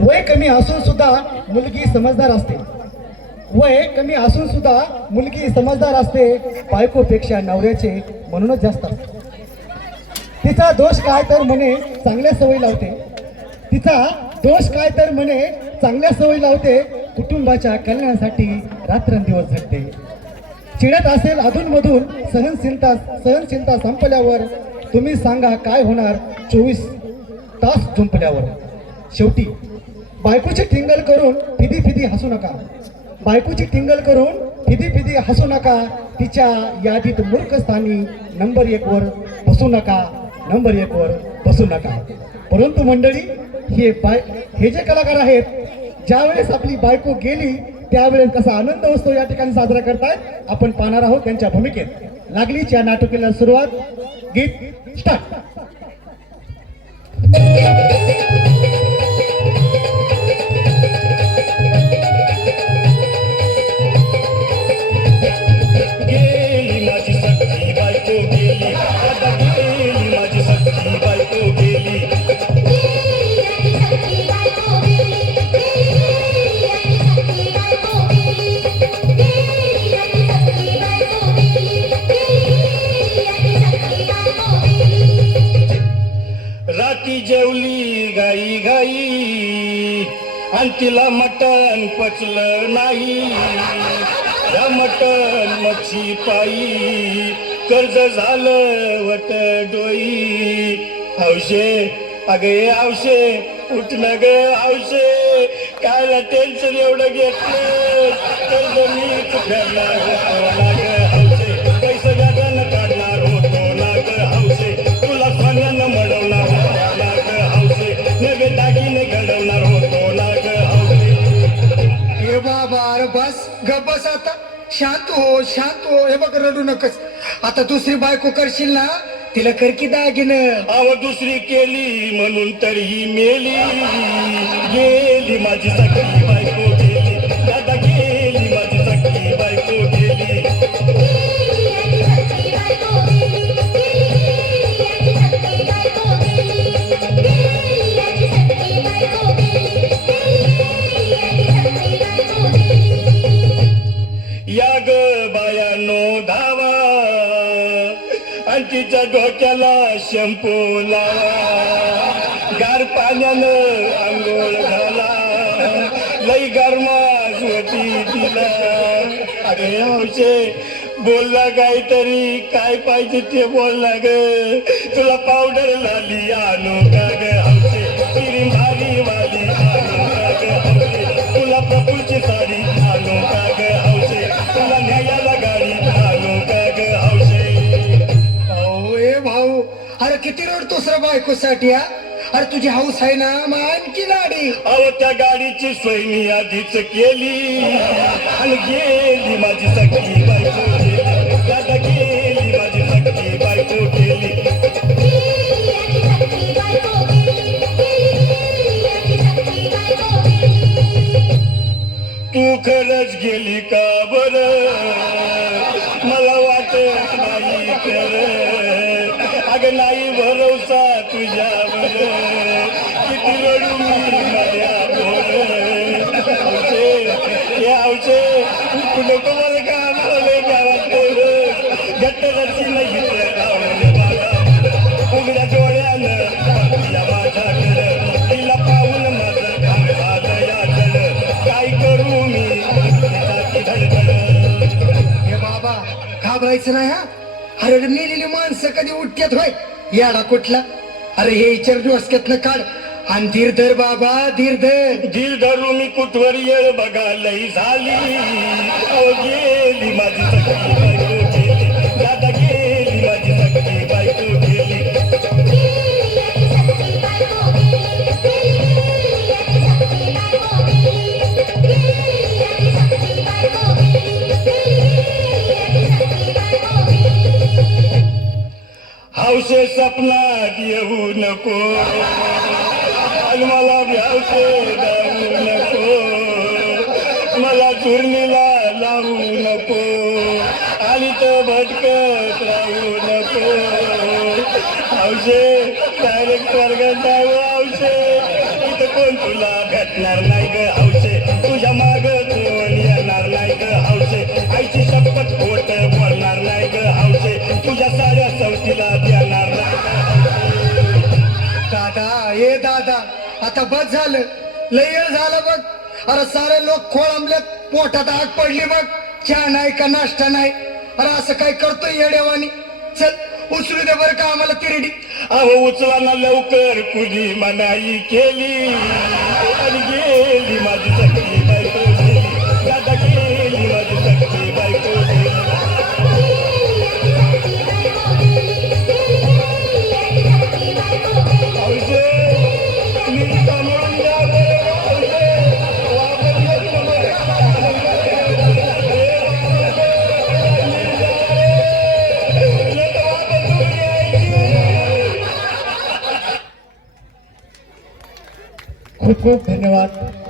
वय कमी असून सुद्धा मुलगी समजदार असते. वय कमी असून सुद्धा मुलगी समजदार असते बायकोपेक्षा नवऱ्याचे म्हणूनच जास्त असते. तिचा दोष काय तर म्हणे चांगल्या सवयी लावते. तिचा दोष काय तर म्हणे चांगल्या सवयी लावते कुटुंबाच्या कल्याणासाठी रात्रंदिवस झटते. चिडत असेल अधूनमधून सहनशीलता सहनशीलता संपल्यावर तुम्ही सांगा काय होणार चोवीस तास झुंपल्यावर. शेवटी बायकोची टिंगल करून फिदी फिदी हसू नका. बायकोची टिंगल करून फिदी फिदी हसू नका. तिच्या यादीत मूर्ख स्थानी नंबर एक वर बसू नका. नंबर एक वर बसू नका. परंतु मंडळी हे बाय हे जे कलाकार आहेत ज्यावेळेस आपली बायको गेली त्यावेळेस कसा आनंद असतो या ठिकाणी साजरा करतायत आपण पाहणार आहोत त्यांच्या भूमिकेत. लागलीच या नाटकाला सुरुवात. गीत स्टार्ट आणि तिला मटण पचलं नाही. या मटण मच्छी पायी कर्ज झालं वट डोई. हौशे अगे आवशे उठलं ग आवशे. कायला टेन्शन एवढं घेतलं कर्ज मी फेडणार गब्बस आता. शांत हो शांत हो. हे बघ रडू नकस. आता दुसरी बायको करशील ना तिला कर की दागिन. अव दुसरी केली म्हणून तरी मेली. गेली माझी सगळी बायको. आणि तिच्या डोक्याला शंपू लावा. गार पाण्यानं आंघोळ घाला. लई गरमास होती तिला अरे औषे बोलला काहीतरी. काय पाहिजे ते बोलला ग. तुला पावडर लाली आणू का ग? बायकोसाठी हा? अरे तुझी हाऊस आहे ना मग आणखी गाडी. अहो त्या गाडीची सोय मी आधीच केली. आणि गेली माझी सगळी. घाबरायचं नाही हा? हरड नेलेली माणसं कधी उठत्यात होय? याडा कुठला? अरे हे इचार डोसक्यातनं काढ. आणि धीर धर बाबा धीर धर धीर धरू मी कुठवर येळ बघा लई झाली. अहो गेली माझी हौसे सपनात येऊ नको. आणि मला भ्यावसे जाऊ नको. मला चुरणीला लावू नको. आणि तर भटकत राहू नको. हौसे डायरेक्ट स्वर्गात जाऊ हौसे इथं कोण तुला भेटणार नाही ग हौसे तुझ्या माग कोण आता आता बस झालं. लय झालं बघ. अरे सारे लोक खोळंबल्यात पोटात आग पडली बघ. चहा नाही का नाश्ता नाही? अरे असं काय करतोय येडेवानी चल उचलू दे बरं का आम्हाला तिरडी. अहो उचला ना लवकर कुणी मनाई केली. आणि गेली माझी सगळी खूप खूप धन्यवाद.